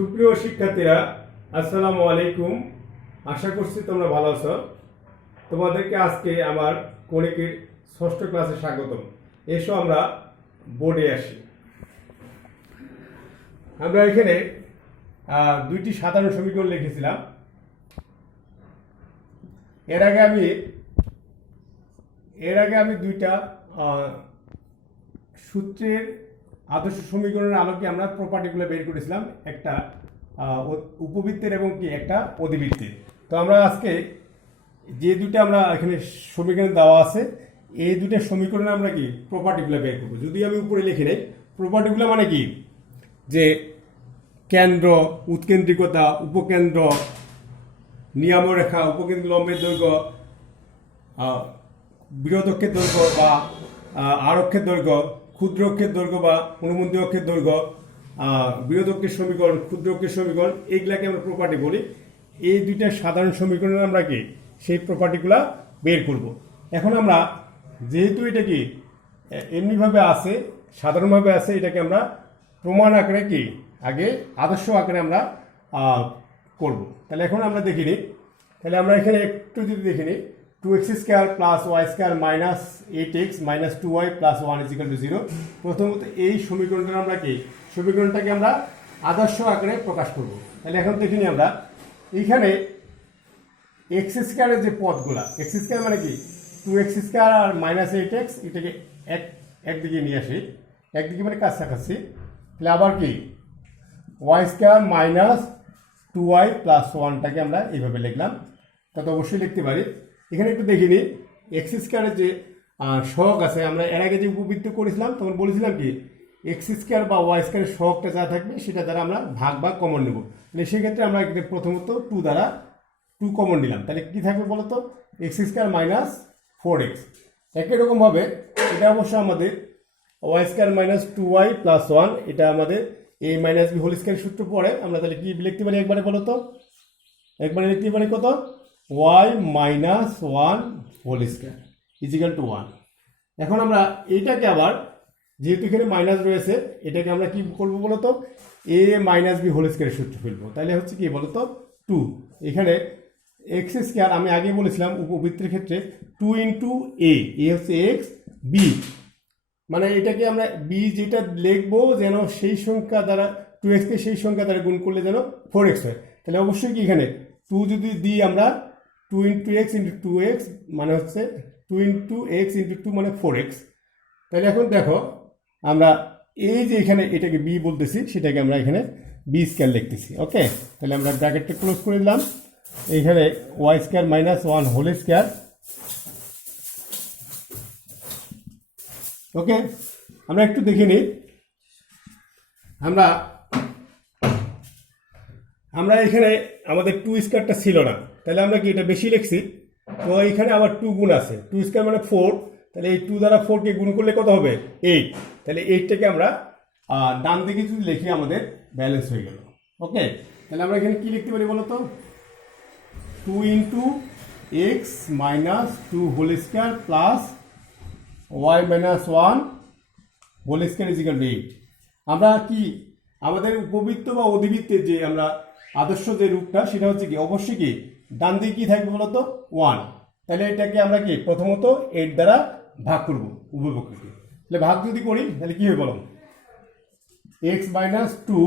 সুপ্রিয় শিক্ষার্থীরা, আসসালামু আলাইকুম। আশা করছি তোমরা ভালো আছো। তোমাদেরকে আজকে আমার গণিতের ষষ্ঠ ক্লাসে স্বাগতম। এসো আমরা বোর্ডে আসি। আমরা এখানে দুইটি সাধারণ সমীকরণ লিখেছিলাম। এর আগে আমি দুইটা সূত্রের আদর্শ সমীকরণের আলোকে আমরা প্রপার্টিগুলো বের করেছিলাম, একটা উপবৃত্তের এবং কি একটা অধিবৃত্তের। তো আমরা আজকে যে দুইটা আমরা এখানে সমীকরণ দেওয়া আছে, এই দুইটা সমীকরণে আমরা কি প্রপার্টিগুলো বের করবো। যদি আমি উপরে লিখে নেই, প্রপার্টিগুলো মানে কি, যে কেন্দ্র, উৎকেন্দ্রিকতা, উপকেন্দ্র, নিয়মরেখা, উপকেন্দ্র লম্বের দৈর্ঘ্য, বৃহৎ অক্ষের দৈর্ঘ্য বা আরক্ষের দৈর্ঘ্য, ক্ষুদ্র অক্ষের দৈর্ঘ্য বা অনুমন্ত্রী অক্ষের দৈর্ঘ্য, বৃহৎ অক্ষের সমীকরণ, ক্ষুদ্র অক্ষের সমীকরণ, এইগুলাকে আমরা প্রপার্টি বলি। এই দুইটা সাধারণ সমীকরণে আমরা কি সেই প্রপার্টিগুলা বের করব। এখন আমরা যেহেতু এটা কি এমনিভাবে আছে, সাধারণভাবে আছে, এটাকে আমরা প্রমাণ আকারে কি আগে আদর্শ আকারে আমরা করব। তাহলে এখন আমরা দেখি নিই। তাহলে আমরা এখানে একটু যদি দেখি নিই, 2x square plus Y square minus 8x minus 2y plus 1 is equal to 0। প্রথমত এই সমীকরণটা আমরা কি সমীকরণটাকে আমরা আদর্শ আকারে প্রকাশ করব। তাহলে এখন দেখিনি আমরা এইখানে এক্স স্কোয়ারের যে পদগুলা, এক্স স্কোয়ার মানে কি 2x স্কোয়ার আর মাইনাস 8x, এটাকে একদিকে নিয়ে আসি, একদিকে মানে কাছাকাছি। তাহলে আবার কি Y square minus 2y plus 1টাকে আমরা এইভাবে লিখলাম। তা তো অবশ্যই লিখতে পারি। এখানে একটু দেখিনি এক্স স্কোয়ারের যে সহগ আছে, আমরা এর আগে যে উপবৃত্ত করেছিলাম তখন বলেছিলাম কি এক্স স্কোয়ার বা ওয়াই স্কোয়ারের সহগটা যা থাকবে সেটা দ্বারা আমরা ভাগ বা কমন নেব। তাহলে সেক্ষেত্রে আমরা প্রথমত 2 দ্বারা 2 কমন নিলাম। তাহলে কি থাকবে বলতো, এক্স স্কোয়ার মাইনাস 4x। একই রকমভাবে এটা অবশ্য আমাদের Y square minus 2y plus 1, এটা আমাদের a মাইনাস বি হোল স্কোয়ারের সূত্র পড়ে। আমরা তাহলে কি লিখতে পারি একবারে বলতো, একবারে লিখতে পারি কত, y minus 1 whole square is equal to 1। এখন আমরা এইটাকে আবার যেহেতু এখানে মাইনাস রয়েছে, এটাকে আমরা কি করবো বলতো, a মাইনাস বি হোল স্কোয়ারের সূত্র ফেলবো। তাহলে হচ্ছে কি বলতো 2, এখানে এক্স স্কোয়ার আমি আগে বলেছিলাম উপবৃত্তের ক্ষেত্রে 2 ইন্টু এ হচ্ছে এক্স, বি মানে এটাকে আমরা বি যেটা লিখবো যেন সেই সংখ্যা দ্বারা 2x কে সেই সংখ্যা দ্বারা গুণ করলে যেন 4x হয়। তাহলে অবশ্যই কি এখানে 2 যদি দিই আমরা 2 ইন্টু এক্স ইন্টু 2x মানে হচ্ছে 2 ইন্টু এক্স ইন্টু 2 মানে 4x। তাহলে এখন দেখো আমরা এই যে এখানে এটাকে বি বলতেছি, সেটাকে আমরা এখানে বি স্কোয়ার লিখতেছি। ওকে, তাহলে আমরা ব্র্যাকেটটা ক্লোজ করে দিলাম। এইখানে Y square minus 1 whole square. Okay, আমরা একটু দেখে নিই। আমরা এখানে আমাদের 2 স্কোয়ারটা ছিল না, তাহলে আমরা কি এটা বেশি লিখছি, তো এখানে আবার 2 গুণ আছে, 2 স্কোয়ার মানে 4। তাহলে এই 2 দ্বারা 4কে গুণ করলে কত হবে, 8। তাহলে 8টাকে আমরা ডান দিকে যদি লিখি আমাদের ব্যালেন্স হয়ে গেল। ওকে, তাহলে আমরা এখানে কি লিখতে পারি বলতো, 2 into x minus 2 whole square plus y minus 1 whole square is equal to 8। আমরা কি আমাদের উপবৃত্ত বা অধিবৃত্তের যে আমরা আদর্শ যে রূপটা, সেটা হচ্ছে কি অবশ্যই কি ডান দিকে কি থাকবে বলতো 1। তাহলে এটাকে আমরা কি প্রথমত 8 দ্বারা ভাগ করব উভয়পক্ষকে। তাহলে ভাগ যদি করি তাহলে কি হবে বলো, এক্স মাইনাস 2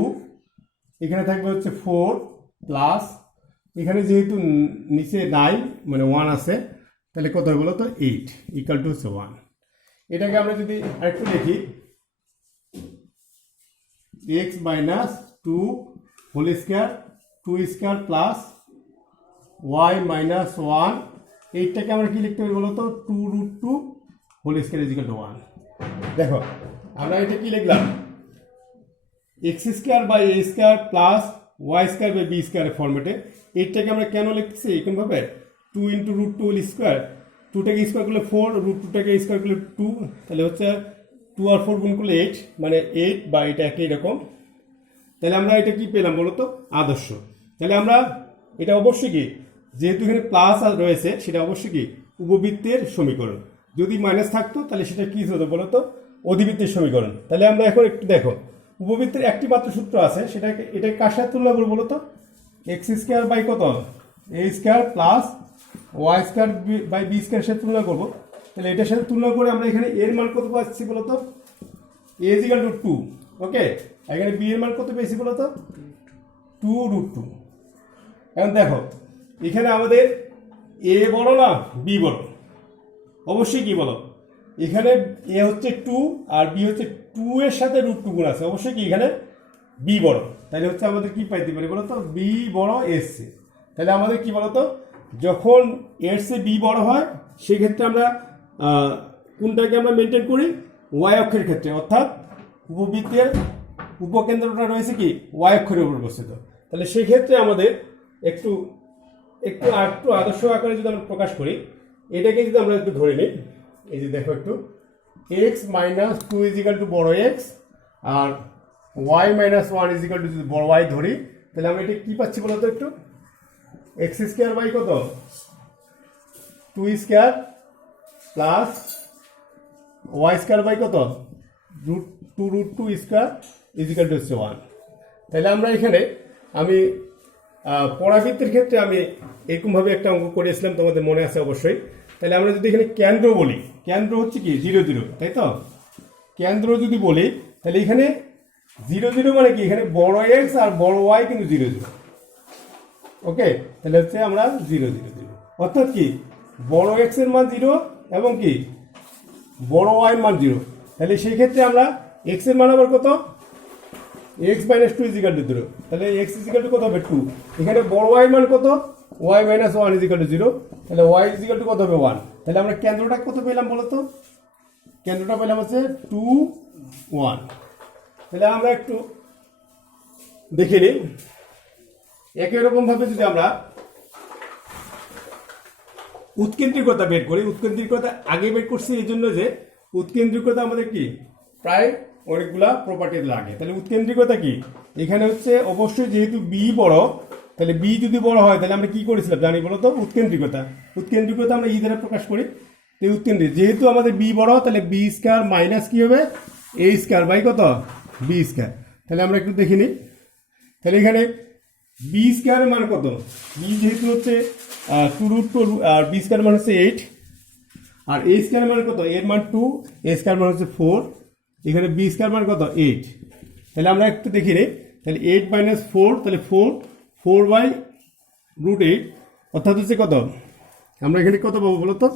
এখানে থাকবে হচ্ছে 4 প্লাস এখানে যেহেতু নিচে নাই মানে 1 আছে, তাহলে কত হবে বলতো 8 ইকুয়াল টু হচ্ছে 1। এটাকে আমরা যদি আরেকটু দেখি, x minus 2 whole square 2 square plus y minus 1, এইটাকে আমরা কি লিখতে পারি বলতো 2√2 হোল স্কোয়ার ইজিক্যাল টু 1। দেখো আমরা এটা কি লিখলাম, x square by a square plus Y square by b স্কোয়ারের ফর্মেটে। এইটাকে আমরা কেন লিখতেছি এরকমভাবে, 2 ইন্টু √2 হোল স্কোয়ার, 2টাকে স্কোয়ার করলে 4, √2টাকে স্কোয়ার করলে 2, তাহলে হচ্ছে 2 আর 4 গুণ করলে 8 মানে 8 বা এটা একই রকম। তাহলে আমরা এটা কি পেলাম বলতো, আদর্শ। তাহলে আমরা এটা অবশ্যই কি যেহেতু এখানে প্লাস রয়েছে, সেটা অবশ্যই কি উপবৃত্তের সমীকরণ। যদি মাইনাস থাকতো তাহলে সেটা কি হতো বলতো, অধিবৃত্তের সমীকরণ। তাহলে আমরা এখন একটু দেখো উপবৃত্তের একটি মাত্র সূত্র আছে, এটা কার সাথে তুলনা করবো বলো তো? এক্স স্কোয়ার বাই কত, A square plus Y square by B square সাথে তুলনা করবো। তাহলে এটার সাথে তুলনা করে আমরা এখানে এর মান কত পাচ্ছি বলো তো? এ ইজ ইকুয়াল টু 2, ওকে। এখানে বি এর মান কত পেয়েছি বলো তো? 2√2। এখন দেখো এখানে আমাদের এ বড় না বি বড়? অবশ্যই কি বলো, এখানে এ হচ্ছে 2 আর বি হচ্ছে 2 এর সাথে √2 গুণ আছে, অবশ্যই কি এখানে বি বড়। তাহলে হচ্ছে আমাদের কি পাইতে পারি বলো তো? বি বড় এর চেয়ে। তাহলে আমাদের কি বলো তো, যখন এর চেয়ে বি বড় হয় সেক্ষেত্রে আমরা কোনটাকে আমরা মেনটেন করি? ওয়াই অক্ষের ক্ষেত্রে, অর্থাৎ উপবৃত্তের উপকেন্দ্রটা রয়েছে কি ওয়াই অক্ষরের উপর অবস্থিত। তাহলে সেই ক্ষেত্রে আমাদের একটু একটু একটু আদর্শ আকারে যদি আমরা প্রকাশ করি, এটাকে যদি আমরা একটু ধরে নিই, এই যে দেখো একটু X minus 2 is equal to বড় এক্স আর Y minus 1 is equal to যদি বড় ওয়াই ধরি, তাহলে আমরা এটা কি পাচ্ছি বলো তো একটু? এক্স স্কোয়ার বাই কত, 2 square plus Y square by কত, √2 স্কোয়ার ইজ ইকাল টু 1। তাহলে আমরা এখানে আমি পরাবৃত্তের ক্ষেত্রে আমি এরকমভাবে একটা অঙ্ক করেছিলাম, তোমাদের মনে আছে অবশ্যই। তাহলে আমরা যদি এখানে কেন্দ্র বলি, কেন্দ্র হচ্ছে কি 0 0, তাই তো? কেন্দ্র যদি বলি তাহলে এখানে 0 0 মানে কি, এখানে বড় এক্স আর বড় ওয়াই কিন্তু 0 0, ওকে। তাহলে হচ্ছে আমরা 0 0 0, অর্থাৎ কি বড় এক্স এর মান 0 এবং কি বড় ওয়াই এর মান 0। তাহলে সেই ক্ষেত্রে আমরা এক্স এর মান আবার কত, x minus 2 is equal two 0। তাহলে x ইজ ইকাল টু কত হবে 2। এখানে বড় y মান কত, y minus 1 is equal two 0। তাহলে y ইজ ইকাল টু কত হবে 1। তাহলে আমরা কেন্দ্রটা কত পেলাম বলো তো? কেন্দ্রটা পেলাম হচ্ছে 2 1। তাহলে আমরা একটু দেখে নিই, একই রকম ভাবে যদি আমরা উৎকেন্দ্রিকতা বের করি, উৎকেন্দ্রিকতা আগে বের করছি এই জন্য যে উৎকেন্দ্রিকতা আমাদের কি প্রায় অনেকগুলা প্রপার্টি লাগে। তাহলে উৎকেন্দ্রিকতা কি, এখানে হচ্ছে অবশ্যই যেহেতু বি বড়, তাহলে বি যদি বড় হয় তাহলে আমরা কি করেছিলাম জানি বলো তো? উৎকেন্দ্রিকতা। উৎকেন্দ্রিকতা আমরা ই দ্বারা প্রকাশ করি। তো উৎকেন্দ্রিক যেহেতু আমাদের বি বড়, তাহলে বি স্কোয়ার মাইনাস কি হবে, এ স্কোয়ার বাই কত, বি স্কোয়ার। তাহলে আমরা একটু দেখে নিই। তাহলে এখানে বি স্কোয়ারের মান কত, বি যেহেতু হচ্ছে 2√2 আর বি স্কোয়ার মান হচ্ছে 8, আর এ স্কোয়ার মান কত, এর মান 2, এ স্কোয়ার মান হচ্ছে 4, এখানে বি স্কোয়ার মান কত 8। তাহলে আমরা একটু দেখি রে, তাহলে 8 মাইনাস 4, তাহলে 4 বাই √8, অর্থাৎ হচ্ছে কত, আমরা এখানে কত পাবো বলো তো?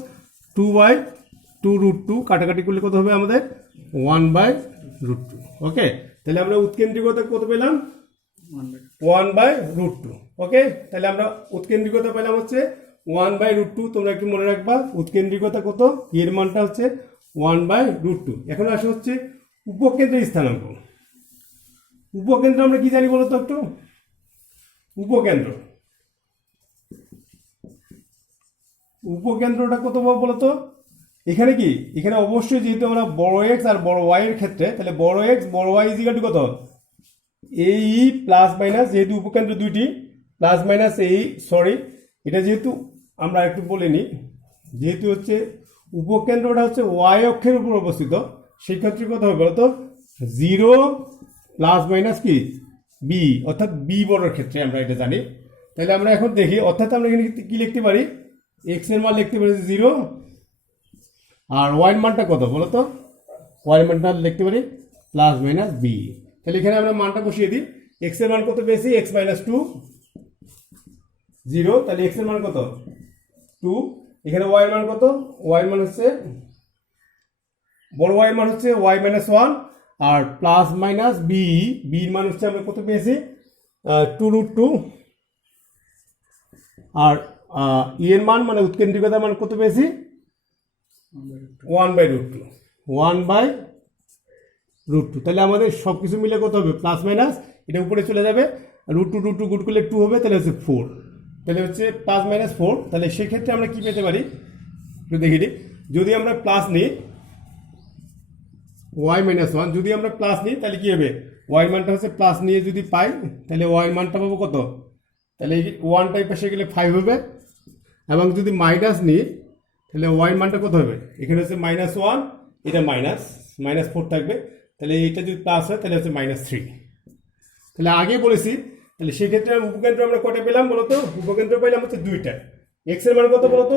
2 বাই 2√2 কাটাকাটি করলে কত হবে আমাদের 1 বাই √2, ওকে। তাহলে আমরা উৎকেন্দ্রিকতা কত পেলাম, 1 বাই √2, ওকে। তাহলে আমরা উৎকেন্দ্রিকতা পেলাম হচ্ছে 1 বাই √2। তোমরা একটু মনে রাখবা উৎকেন্দ্রিকতা কত, এর মানটা হচ্ছে 1 বাই √2। এখন আসে হচ্ছে উপকেন্দ্রের স্থানাঙ্ক। উপকেন্দ্র আমরা কি জানি বলতো একটু? উপকেন্দ্রটা কত বলতো? এখানে কি, এখানে অবশ্যই যেহেতু আমরা বড় এক্স আর বড় ওয়াই এর ক্ষেত্রে, তাহলে বড় এক্স বড় ওয়াই ইজ ইকুয়াল টু কত, এই প্লাস মাইনাস, যেহেতু উপকেন্দ্র দুইটি প্লাস মাইনাস এই, সরি এটা যেহেতু আমরা একটু বলে নিই, যেহেতু হচ্ছে উপকেন্দ্রটা হচ্ছে ওয়াই অক্ষের উপর অবস্থিত, সেই ক্ষেত্রে কত হবে বলতো? 0 প্লাস মাইনাস কি বি, অর্থাৎ বি বড়ের ক্ষেত্রে আমরা এটা জানি। তাহলে আমরা এখন দেখি, অর্থাৎ আমরা এখানে কি লিখতে পারি, এক্স এর মান লিখতে পারি 0, আর ওয়াই এর মানটা কত বলতো? ওয়াই এর মানটা লিখতে পারি প্লাস মাইনাস বি। তাহলে এখানে আমরা মানটা বসিয়ে দিই, এক্স এর মান কত পেয়েছি, এক্স মাইনাস 2 0, তাহলে এক্স এর মান কত 2, এখানে ওয়াই এর মান কত, ওয়াই এর মান হচ্ছে বড় ওয়াই এর মান হচ্ছে ওয়াই মাইনাস 1, আর প্লাস মাইনাস বি, বি এর মান হচ্ছে আমরা কত পেয়েছি 2√2, আর ই এর মান মানে উৎকেন্দ্রিকতার মান কত পেয়েছি 1 বাই √2, 1 বাই √2। তাহলে আমাদের সব কিছু মিলে কত হবে, প্লাস মাইনাস এটা উপরে চলে যাবে, √2 গুড করলে 2 হবে, তাহলে হচ্ছে 4, তাহলে হচ্ছে প্লাস মাইনাস 4। তাহলে সেক্ষেত্রে আমরা কি পেতে পারি একটু দেখে নিই, যদি আমরা প্লাস নিই ওয়াই মাইনাস 1, যদি আমরা প্লাস নিই তাহলে কি হবে, ওয়াই মানটা হচ্ছে প্লাস নিয়ে যদি পাই তাহলে ওয়াই মানটা পাবো কত, তাহলে 1 টাইপ এসে গেলে 5 হবে, এবং যদি মাইনাস নিই তাহলে ওয়াই মানটা কত হবে, এখানে হচ্ছে -1, এটা -4 থাকবে, তাহলে এইটা যদি প্লাস হয় তাহলে হচ্ছে -3। তাহলে আগে বলেছি, তাহলে সেক্ষেত্রে উপকেন্দ্র আমরা কটা পেলাম বলতো? উপকেন্দ্র পেলাম হচ্ছে 2টা। এক্স এর মান কত বলতো?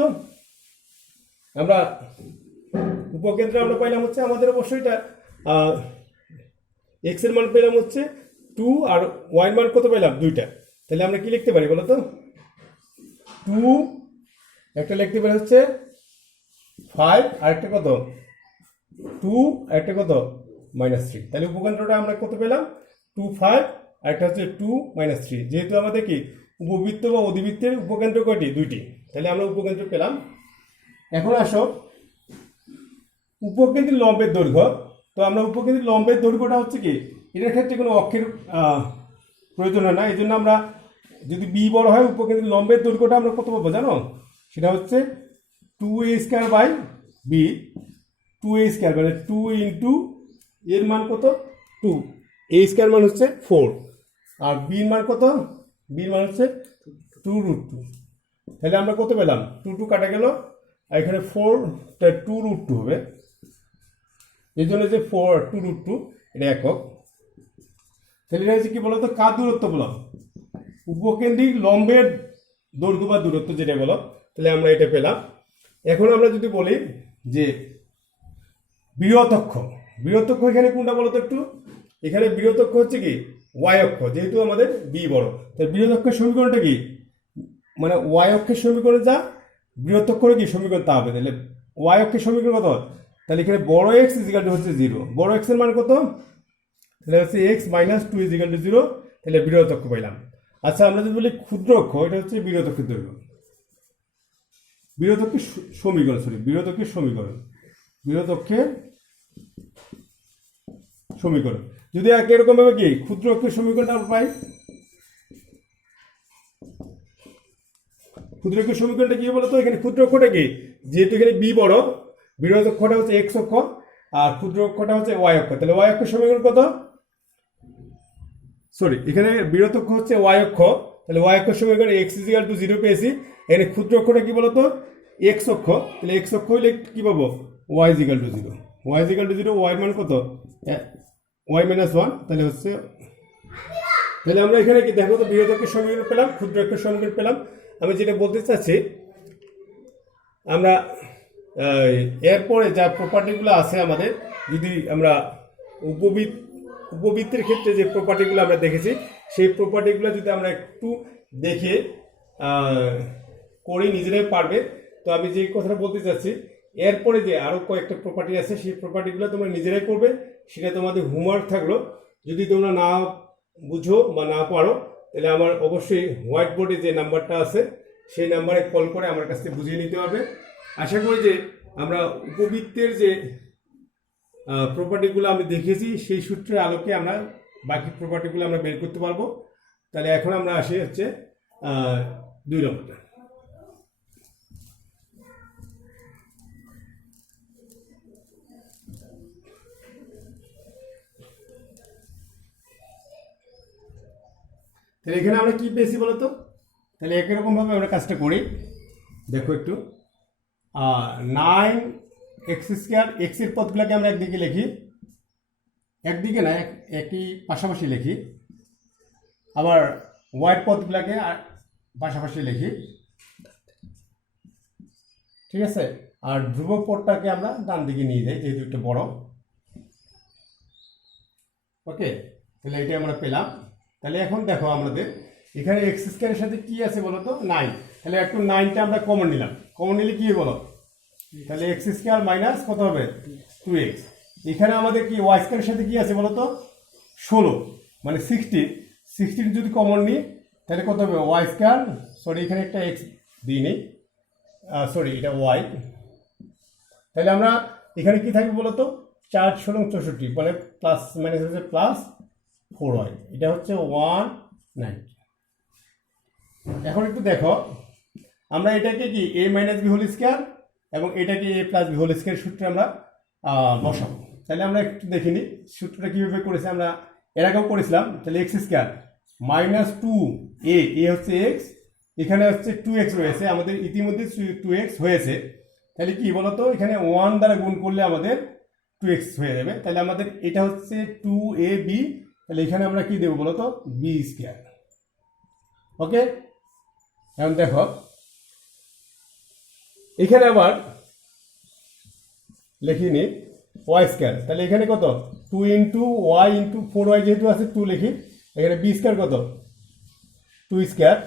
আমরা উপকেন্দ্র আমরা পাইলাম হচ্ছে আমাদের অবশ্যই এটা এক্স এর মান পেলাম হচ্ছে 2 আর ওয়াই এর মান কত পেলাম? 2টা। তাহলে আমরা কি লিখতে পারি বলতো? 2 একটা লিখতে পারি হচ্ছে 5 আর একটা কত? 2 আর একটা কত? -3। তাহলে উপকেন্দ্রটা আমরা কত পেলাম? 2 5 আর একটা হচ্ছে 2 -3। যেহেতু আমাদের কি উপবৃত্ত বা অধিবৃত্তের উপকেন্দ্র কয়টি? 2টি। তাহলে আমরা উপকেন্দ্র পেলাম। এখন আসো উপকেন্দ্রের লম্বের দৈর্ঘ্য। তো আমরা উপকেন্দ্রের লম্বের দৈর্ঘ্যটা হচ্ছে কি, এটার ক্ষেত্রে কোনো অক্ষের প্রয়োজন হয় না। এই জন্য আমরা যদি বি বড় হয় উপকেন্দ্রের লম্বের দৈর্ঘ্যটা আমরা কত পাবো জানো? সেটা হচ্ছে 2a² বি, 2a² মানে 2 ইন্টু এর মান কত? 2, a² মান হচ্ছে 4 আর বির মান কত? বির মান হচ্ছে 2√2। তাহলে আমরা কত পেলাম? 2 কাটা গেল আর এখানে 4, 2√2 হবে। এই জন্য যে 2√2 এটা একক। তাহলে এটা হচ্ছে কি বলতো? কার দূরত্ব বলো? উপকেন্দ্রিক লম্বের দৈর্ঘ্য বা দূরত্ব যেটা বলো। তাহলে আমরা এটা পেলাম। এখন আমরা যদি বলি যে বৃহৎ অক্ষ এখানে কোনটা বলতো একটু? এখানে বৃহৎ অক্ষ হচ্ছে কি ওয়াই অক্ষ, যেহেতু আমাদের বি বড়। তাহলে বৃহৎ অক্ষের সমীকরণটা কি? মানে ওয়াই অক্ষের সমীকরণ যা বৃহৎ অক্ষরে কি সমীকরণ তা হবে। তাহলে ওয়াই অক্ষের সমীকরণ কত? তাহলে এখানে বড় এক্স ইজিক্যাল টু হচ্ছে 0। বড় এক্স এর মান কত? তাহলে হচ্ছে x - 2 ইজিক্যাল টু 0। তাহলে বৃহৎ অক্ষ পাইলাম। আচ্ছা, আমরা যদি বলি ক্ষুদ্র অক্ষ, এটা হচ্ছে বৃহৎ অক্ষের দৈর্ঘ্য। বৃহৎ অক্ষের সমীকরণ যদি এরকম ভাবে কি ক্ষুদ্র অক্ষের সমীকরণটা আমরা পাই। ক্ষুদ্র অক্ষের সমীকরণটা কি বলতো? এখানে ক্ষুদ্র অক্ষটা কি, যেহেতু এখানে বি বড়, বৃহৎ অক্ষটা হচ্ছে এক্স অক্ষ আর ক্ষুদ্র অক্ষটা হচ্ছে ওয়াই অক্ষ। তাহলে ওয়াই অক্ষের সমীকরণ কত? এখানে বৃহৎ অক্ষ হচ্ছে ওয়াই অক্ষ। তাহলে ওয়াই অক্ষের সমীকরণ x ইজিক্যাল টু 0 পেয়েছি। এখানে ক্ষুদ্র অক্ষটা কি বলতো? এক্স অক্ষ। তাহলে এক্স অক্ষ হইলে কি পাবো? y is equal to 0। y is equal to 0, y মান কত? y - 1। তাহলে হচ্ছে, তাহলে আমরা এখানে কি দেখো তো বৃহৎ অক্ষের সমীকরণ পেলাম, ক্ষুদ্র অক্ষের সমীকরণ পেলাম। আমি যেটা বলতে চাচ্ছি, আমরা এরপরে যা প্রপার্টিগুলো আছে আমাদের, যদি আমরা উপবৃত্তের ক্ষেত্রে যে প্রপার্টিগুলো আমরা দেখেছি সেই প্রপার্টিগুলো যদি আমরা একটু দেখে করি নিজেরাই পারবে। তো আমি যে কথাটা বলতে চাচ্ছি, এরপরে যে আরো কয়েকটা প্রপার্টি আছে সেই প্রপার্টিগুলো তোমরা নিজেরাই করবে। সেটা তোমাদের হোমওয়ার্ক থাকলো। যদি তোমরা না বুঝো বা না পারো তাহলে আমার অবশ্যই হোয়াইট বোর্ডে যে নাম্বারটা আছে সেই নাম্বারে কল করে আমার কাছ থেকে বুঝিয়ে নিতে হবে। আশা করি যে আমরা উপবৃত্তের যে প্রপার্টিগুলো আমি দেখেছি সেই সূত্রের আলোকে আমরা বাকি প্রপার্টিগুলো আমরা বের করতে পারবো। তাহলে এখন আমরা আসি হচ্ছে 2 নম্বরটা। তাহলে এখানে আমরা কি পেয়েছি বলতো? তাহলে একই রকম ভাবে আমরা কাজটা করি। দেখো একটু 9x², x এর পদগুলোকে আমরা একদিকে লিখি, একদিকে না একই পাশাপাশি লিখি, আবার y এর পদগুলোকে পাশাপাশি লিখি, ঠিক আছে। আর ধ্রুবক পদটাকে আমরা ডান দিকে নিয়ে যাই যেহেতু একটু বড়। ওকে, তাহলে এটা আমরা পেলাম। তাহলে এখন দেখো আমাদের এখানে x² এর সাথে কি আছে বলো তো? 9। তাহলে একটু 9টা আমরা কমন নিলাম। কমন নিলে কি বলো? তাহলে x² মাইনাস কত হবে? 2x। এখানে আমাদের কি y² এর সাথে কি আছে বলো তো? 16 মানে 16 যদি কমন নিই তাহলে কত হবে? y², এখানে একটা x দিই নি, এটা y। তাহলে আমরা এখানে কি থাকবে বলো তো? 4 × 16 = 64, মানে প্লাস মাইনাস হচ্ছে প্লাস 4 হয়। এটা হচ্ছে 190। এখন একটু দেখো, আমরা এটাকে কি a - b² এবং এটাকে a+b² সূত্রে আমরা বসাবো। তাহলে আমরা একটু দেখে নিই সূত্রটা কিভাবে করেছি। আমরা এর আগেও করেছিলাম। তাহলে x² - 2a হচ্ছে x, এখানে হচ্ছে 2x রয়েছে, আমাদের ইতিমধ্যে 2x হয়েছে। তাহলে কি বলতো? এখানে 1 দ্বারা গুণ করলে আমাদের 2x হয়ে যাবে। তাহলে আমাদের এটা হচ্ছে 2ab, তাহলে এখানে আমরা কি দেবো বলো তো, b স্কয়ার। ওকে, এখন দেখো এখানে আবার লিখিনি y স্কয়ার, তাহলে এখানে কত 2 ইন্টু y ইন্টু 4y যেহেতু আছে 2 লিখি, এখানে b স্কয়ার কত 2 স্কয়ার।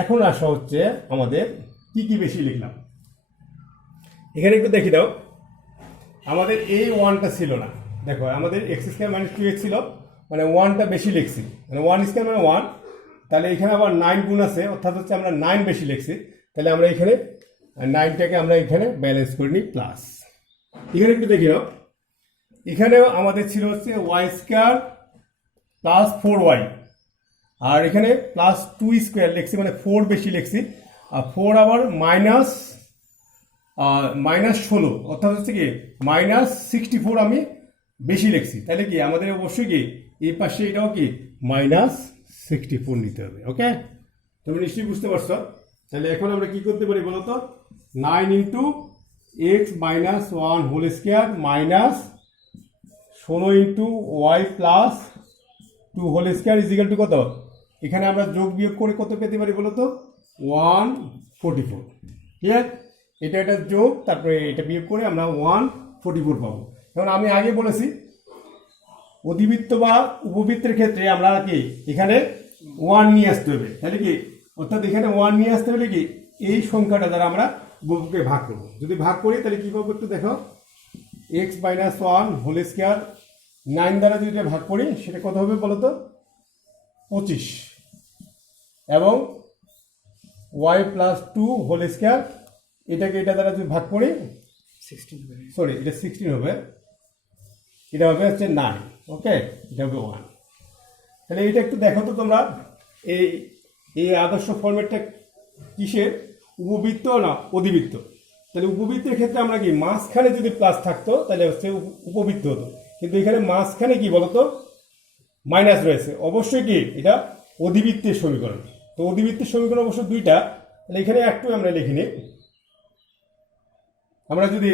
এখন আসা হচ্ছে আমাদের কি কি বেশি লিখলাম, এখানে একটু দেখি দাও। আমাদের এই 1টা ছিল না, দেখো আমাদের x স্কয়ার মাইনাস 2x ছিল, মানে 1টা বেশি লিখছি, মানে 1 স্কয়ার মানে 1, তাহলে এখানে আবার 9 গুণ আছে, অর্থাৎ হচ্ছে আমরা 9 বেশি লিখছি। তাহলে আমরা এখানে 9টাকে আমরা এখানে ব্যালেন্স করে নিই প্লাস। এখানে একটু দেখি নাও, এখানেও আমাদের ছিল হচ্ছে y স্কয়ার প্লাস 4y, আর এখানে প্লাস 2 স্কয়ার লিখছি, মানে 4 বেশি লিখছি, আর 4 আবার মাইনাস 16, অর্থাৎ হচ্ছে কি -64 আমি বেশি লিখছি। তাহলে কি আমাদের অবশ্যই কি এই পাশে এটাও কি -64 নিতে হবে। ওকে, তুমি নিশ্চয়ই বুঝতে পারছো। তাহলে এখন আমরা কি করতে পারি বলো তো, 9 into x minus 1 whole square minus 16 into y plus 2 whole square is equal to কত, এখানে আমরা যোগ বিয়োগ করে কত পেতে পারি বলো তো, 144। ঠিক আছে, এটা যোগ, তারপরে এটা বিয়োগ করে আমরা 144 পাবো। কারণ আমি আগে বলেছি অধিবৃত্ত বা উপবৃত্তের ক্ষেত্রে আমরা কি এখানে 1 নিয়ে আসতে হবে। তাহলে কি, অর্থাৎ এখানে 1 নিয়ে আসতে হলে কি এই সংখ্যাটা দ্বারা আমরা উপবৃত্তকে ভাগ করবো। যদি ভাগ করি তাহলে কি পাবো একটু দেখো, x মাইনাস 1 হোল স্কয়ার 9 দ্বারা যদি এটা ভাগ করি সেটা কত হবে বলো তো, 25, এবং y প্লাস 2 হোল স্কয়ার এটাকে এটা দ্বারা যদি ভাগ করি 16, সরি এটা 16 হবে, এটা হবে হচ্ছে 9। ওকে, এটা হবে 1। তাহলে এটা একটু দেখো তো তোমরা, এই আদর্শ ফরম্যাটটা কিসের, উপবৃত্ত না অধিবৃত্ত। তাহলে উপবৃত্তের ক্ষেত্রে আমরা কি মাঝখানে যদি প্লাস থাকতো তাহলে হচ্ছে উপবৃত্ত হতো, কিন্তু এখানে মাঝখানে কি বলতো মাইনাস রয়েছে, অবশ্যই কি এটা অধিবৃত্তের সমীকরণ। তো অধিবৃত্তের সমীকরণ অবশ্য দুইটা, তাহলে এখানে একটু আমরা লিখিনি, আমরা যদি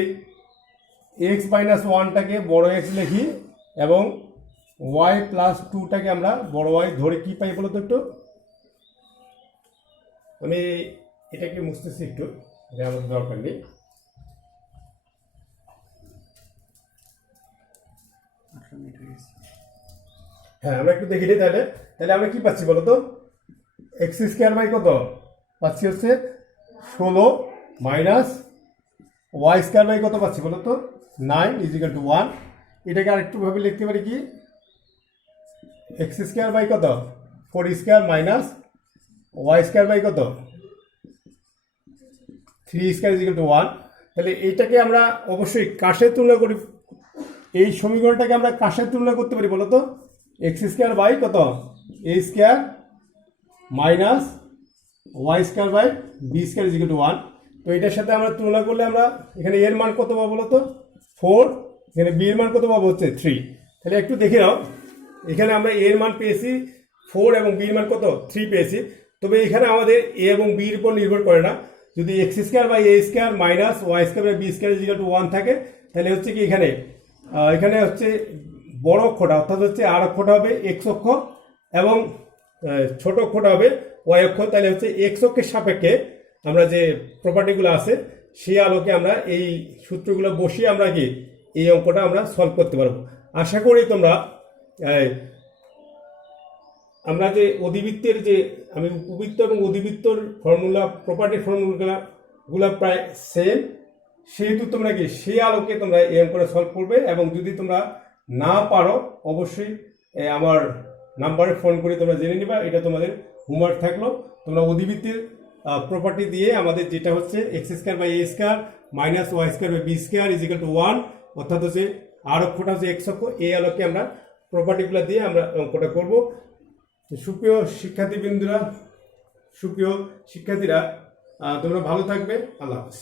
x মাইনাস 1টাকে বড় x লিখি এবং y প্লাস 2টাকে আমরা বড় y ধরে কি পাই বলো তো একটু, আমি এটাকে মুছতেছি একটু, এটা আমাদের দরকার নেই। হ্যাঁ, আমরা একটু দেখি তাহলে আমরা কি পাচ্ছি বলো তো, এক্স স্কয়ার বাই কত পাচ্ছি হচ্ছে 16 মাইনাস ওয়াই স্কয়ার বাই কত পাচ্ছি বলো তো 9 ইজ ইকুয়াল টু 1। এটাকে আরেকটু ভাবে লিখতে পারি কি, এক্স স্কয়ার বাই কত 4 square minus Y square by কত 3 স্কয়ার ইজ ইকুয়াল টু 1। তাহলে এইটাকে আমরা অবশ্যই কাশের তুলনা করি, এই সমীকরণটাকে আমরা কাশের তুলনা করতে পারি বলো তো, এক্স স্কয়ার বাই কত A square minus Y square by B square is equal to 1। তো এটার সাথে আমরা তুলনা করলে আমরা এখানে এর মান কত পাবো বলো তো 4, এখানে বি এর মান কত পাবো হচ্ছে 3। তাহলে একটু দেখে নাও, এখানে আমরা এর মান পেয়েছি 4 এবং বি এর মান কত 3 পেয়েছি। তবে এখানে আমাদের এ এবং বি এর উপর নির্ভর করে না, যদি x square by a square minus Y square by B square is equal to 1 থাকে তাহলে হচ্ছে কি এখানে হচ্ছে বড় অক্ষটা অর্থাৎ হচ্ছে আর অক্ষটা হবে এক্স অক্ষ এবং ছোট অক্ষটা হবে ওয়াই অক্ষ। তাহলে হচ্ছে এক্স অক্ষের সাপেক্ষে আমরা যে প্রপার্টিগুলো আছে সেই আলোকে আমরা এই সূত্রগুলো বসিয়ে আমরা কি এই অঙ্কটা আমরা সলভ করতে পারবো। আশা করি তোমরা আমরা যে অধিবৃত্তের যে আমি উপবৃত্ত এবং অধিবৃত্তর ফর্মুলা প্রপার্টি ফর্মুলাগুলো প্রায় সেম, সেহেতু তোমরা কি সেই আলোকে তোমরা এই অঙ্কটা সলভ করবে। এবং যদি তোমরা না পারো অবশ্যই আমার নাম্বারে ফোন করে তোমরা জেনে নিবা, এটা তোমাদের হোমওয়ার্ক থাকলো। তোমরা অধিবৃত্তের প্রপার্টি দিয়ে আমাদের যেটা হচ্ছে x square by a square minus Y square by B square is equal to 1, অর্থাৎ হচ্ছে আর অক্ষটা হচ্ছে এক্স অক্ষ, এই আলোকে আমরা প্রপার্টিগুলো দিয়ে আমরা অঙ্কটা করব। সুপ্রিয় শিক্ষার্থীরা তোমরা ভালো থাকবে, আল্লাহ হাফেজ।